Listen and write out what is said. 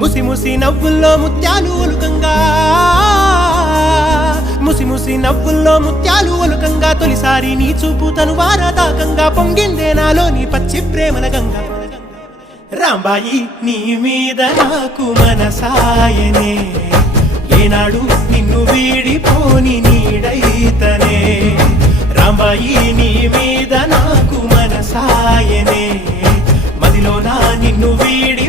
ముసి ముసి నవ్వుల్లో ముత్యాలు ఒలుకంగా ముసి ముసి నవ్వుల్లో ముత్యాలు ఒలుకంగా తొలిసారి నీ చూపు తను వారదాకంగా పొంగిందే నాలో నీ పచ్చి ప్రేమల గంగా రాంబాయి నీ మీద నాకు మనసాయనే ఏనాడు నిన్ను వీడిపోని నీడైతనే రాంబాయి నీ మీద నాకు మనసాయనే మదిలో నా నిన్ను వీడి